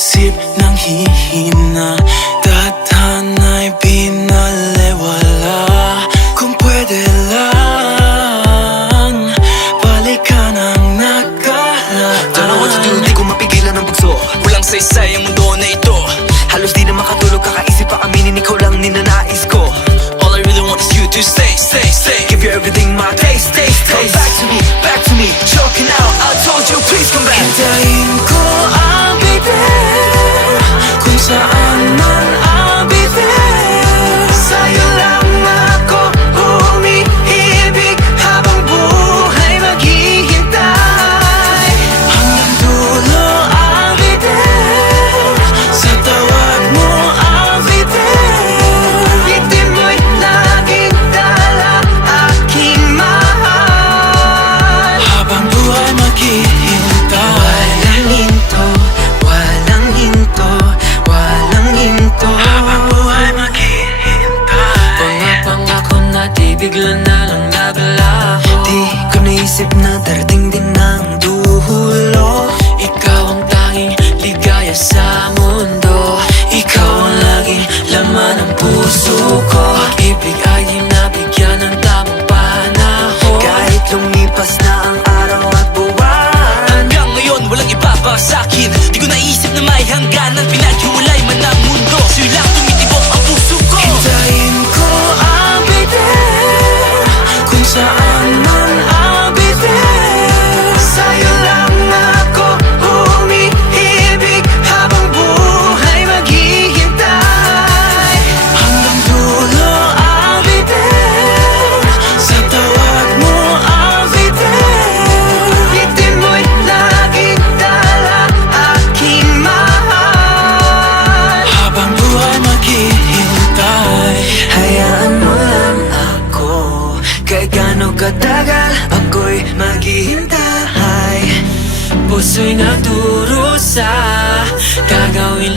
isip ng hihina, tadhana'y pinaliwala. Kung pwede lang, balikan ang nakaraan. Don't know what to do, di ko mapigilan ang bugso. Walang saysay ang mundo na ito. Halos di na makatulog, kakaisip pa aminin, ikaw lang ninanais ko. All I really want is you to stay, stay, stay. Give you everything, my taste, taste, taste. Come back to me, choking out. I told you, please come back. Hintayin ko, I'll be there. Kung saan man, I'll be there. Sa'yo lang ako umiibig, habang buhay maghihintay. Hanggang dulo, I'll be there. Sa tawag mo, I'll be there. Ngiti mo'y laging dala, aking mahal. Habang buhay maghihintay. Walang hinto, walang hinto, walang hinto. Habang buhay maghihintay. Mga pangako na di bigla na lang naglaho. Di ko naisip na darating din ang dulo. Ikaw ang tanging ligaya sa mundo. Ikaw ang laging laman ng puso ko. Pag-ibig ay di nabigyan ng tamang panahon. Kahit lumipas na ang araw at buwan, hanggang ngayon walang iba pa sa'kin. Di ko naisip na may hangganan, pinaghiwalay man ang mundo. Sa'yo lang tumitibok ang puso ko. Hintayin ko, I'll be there. Kung saan man, I'll be there. Sa'yo lang ako umiibig, habang buhay maghihintay. Hanggang dulo, I'll be there. Sa tawag mo, I'll be there. Ngiti mo'y laging dala, aking mahal. Habang buhay maghihintay. Hayaan mo lang ako, kahit gaano katagal ako'y maghihintay. Puso'y nagdurusa, gagawin